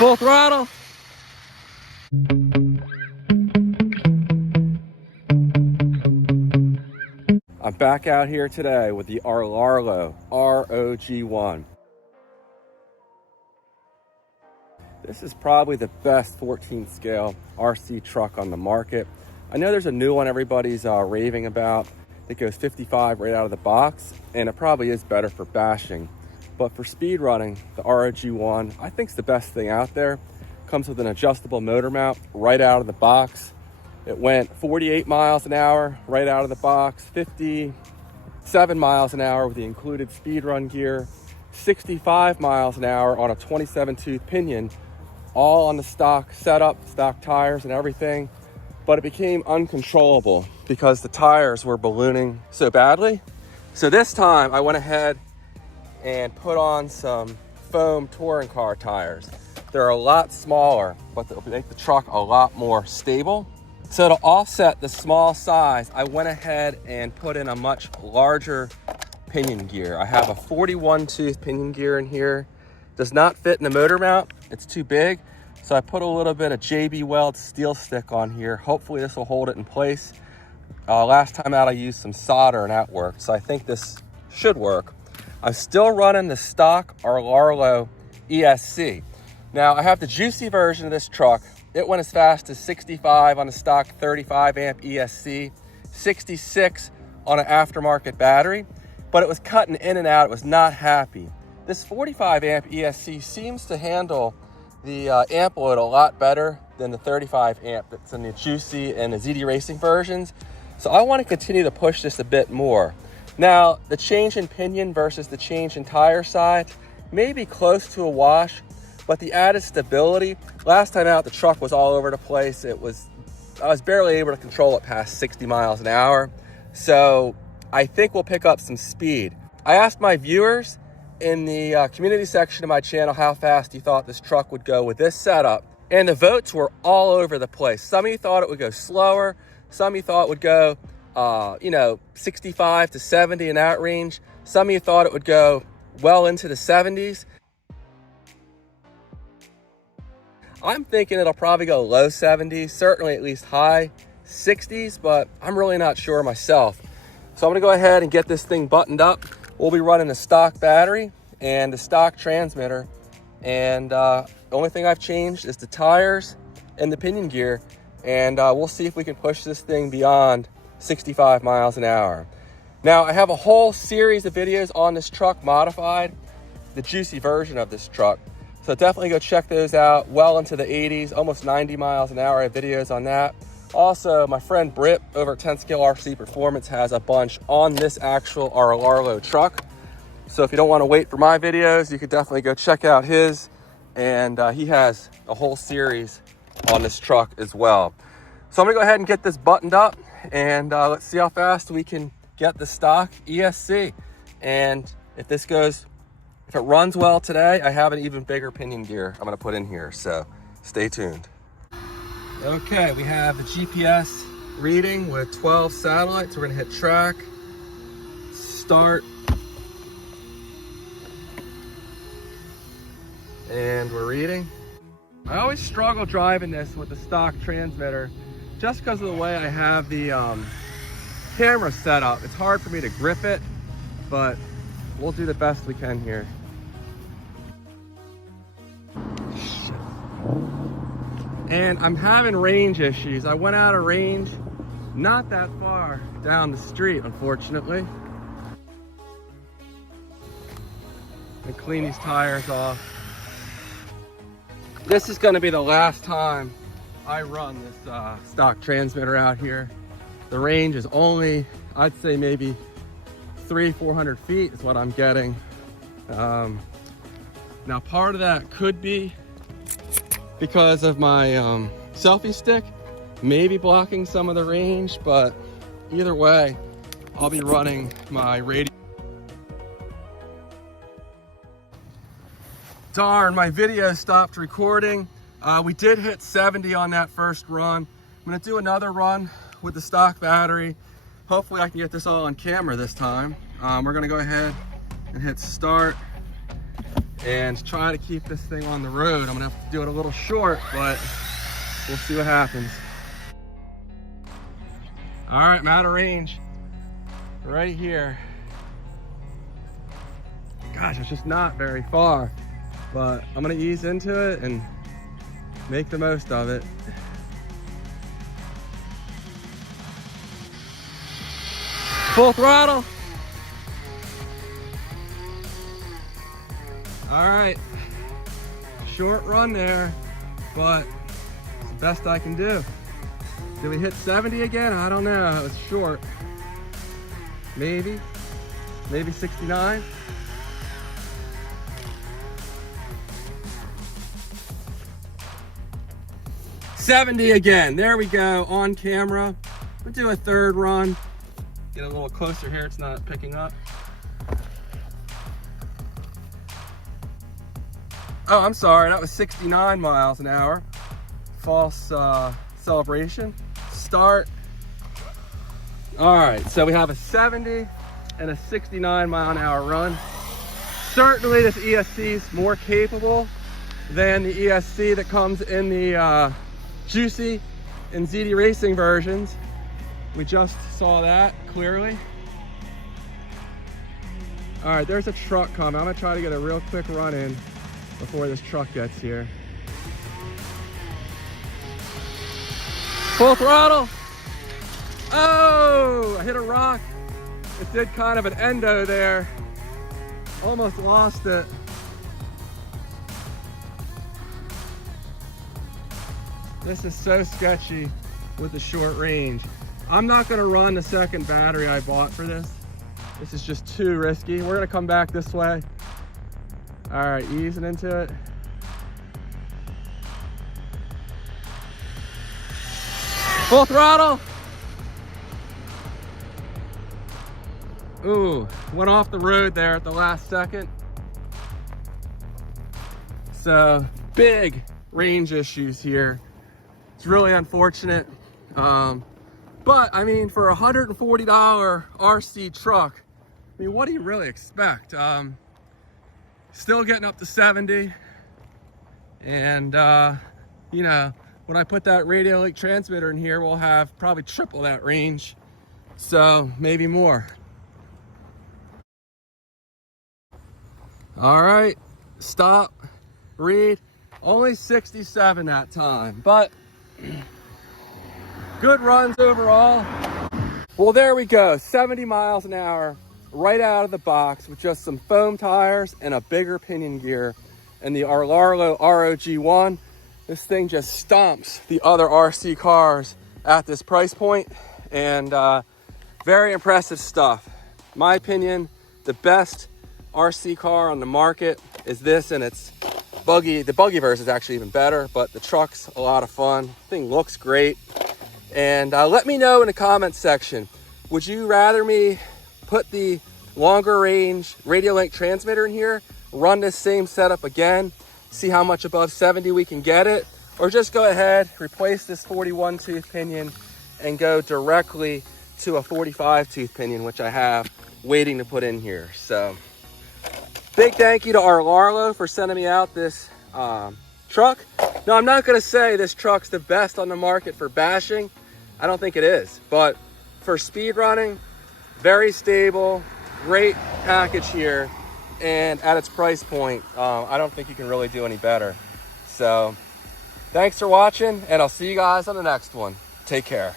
Full throttle. I'm back out here today with the Rlaarlo ROG1. This is probably the best 14th scale RC truck on the market. I know there's a new one everybody's raving about. It goes 55 right out of the box, and it probably is better for bashing. But for speed running, the ROG1, I think is the best thing out there. Comes with an adjustable motor mount right out of the box. It went 48 miles an hour right out of the box, 57 miles an hour with the included speed run gear, 65 miles an hour on a 27-tooth pinion, all on the stock setup, stock tires and everything. But it became uncontrollable because the tires were ballooning so badly. So this time I went ahead and put on some foam touring car tires. They're a lot smaller, but they'll make the truck a lot more stable. So to offset the small size, I went ahead and put in a much larger pinion gear. I have a 41-tooth pinion gear in here. Does not fit in the motor mount, it's too big. So I put a little bit of JB Weld steel stick on here. Hopefully this will hold it in place. Last time out I used some solder and that worked, so I think this should work. I'm still running the stock Rlaarlo ESC. Now I have the juicy version of this truck. It went as fast as 65 on a stock 35 amp ESC, 66 on an aftermarket battery, but it was cutting in and out. It was not happy. This 45 amp ESC seems to handle the amp load a lot better than the 35 amp that's in the Juicy and the ZD Racing versions. So I want to continue to push this a bit more. Now, the change in pinion versus the change in tire size may be close to a wash, but the added stability, last time out the truck was all over the place. I was barely able to control it past 60 miles an hour. So I think we'll pick up some speed. I asked my viewers in the community section of my channel how fast you thought this truck would go with this setup, and the votes were all over the place. Some of you thought it would go slower, some of you thought it would go 65 to 70 in that range, some of you thought it would go well into the 70s. I'm thinking it'll probably go low 70s, certainly at least high 60s, but I'm really not sure myself. So I'm gonna go ahead and get this thing buttoned up. We'll be running the stock battery and the stock transmitter. And the only thing I've changed is the tires and the pinion gear. And we'll see if we can push this thing beyond 65 miles an hour. Now, I have a whole series of videos on this truck modified, the juicy version of this truck. So definitely go check those out. Well into the 80s, almost 90 miles an hour. I have videos on that. Also, my friend Britt over at 10 Scale RC Performance has a bunch on this actual Rlaarlo truck. So if you don't want to wait for my videos, you could definitely go check out his. And he has a whole series on this truck as well. So I'm gonna go ahead and get this buttoned up, and let's see how fast we can get the stock ESC. And if it runs well today, I have an even bigger pinion gear I'm gonna put in here, so stay tuned. Okay, we have the GPS reading with 12 satellites. We're gonna hit track, start, and we're reading. I always struggle driving this with the stock transmitter just because of the way I have the camera set up. It's hard for me to grip it, but we'll do the best we can here. And I'm having range issues. I went out of range not that far down the street, unfortunately. And clean these tires off. This is gonna be the last time I run this stock transmitter out here. The range is only, I'd say maybe 300-400 feet is what I'm getting. Now part of that could be because of my selfie stick, maybe blocking some of the range, but either way, I'll be running my radio. Darn, my video stopped recording. We did hit 70 on that first run. I'm gonna do another run with the stock battery. Hopefully I can get this all on camera this time. We're gonna go ahead and hit start and try to keep this thing on the road. I'm gonna have to do it a little short, but we'll see what happens. All right, I'm out of range right here. Gosh, it's just not very far, but I'm gonna ease into it and make the most of it. Full throttle. All right, short run there, but it's the best I can do. Did we hit 70 again? I don't know, it was short. Maybe 69. $70 again, there we go, on camera. We'll do a third run. Get a little closer here, it's not picking up. Oh, I'm sorry, that was 69 miles an hour. False celebration. Start. All right, so we have a 70 and a 69 mile an hour run. Certainly this ESC is more capable than the ESC that comes in the Juicy and ZD Racing versions. We just saw that clearly. All right, there's a truck coming. I'm gonna try to get a real quick run in before this truck gets here. Full throttle. Oh, I hit a rock. It did kind of an endo there. Almost lost it. This is so sketchy with the short range. I'm not gonna run the second battery I bought for this. This is just too risky. We're gonna come back this way. All right, easing into it. Full throttle. Ooh, went off the road there at the last second. So, big range issues here. It's really unfortunate. But I mean, for a $140 RC truck, I mean, what do you really expect? Still getting up to 70. And, you know, when I put that radio link transmitter in here, we'll have probably triple that range. So maybe more. All right, stop, read. Only 67 that time, but good runs overall. Well, there we go, 70 miles an hour right out of the box with just some foam tires and a bigger pinion gear. And the Rlaarlo ROG1, this thing just stomps the other RC cars at this price point. And very impressive stuff. In my opinion, the best RC car on the market is this, and it's buggy. The buggy version is actually even better, but the truck's a lot of fun. The thing looks great. And let me know in the comments section, would you rather me put the longer range radio link transmitter in here, run this same setup again, see how much above 70 we can get it, or just go ahead, replace this 41 tooth pinion and go directly to a 45 tooth pinion, which I have waiting to put in here. So big thank you to Rlaarlo for sending me out this truck. Now, I'm not gonna say this truck's the best on the market for bashing. I don't think it is, but for speed running, very stable, great package here. And at its price point, I don't think you can really do any better. So thanks for watching, and I'll see you guys on the next one. Take care.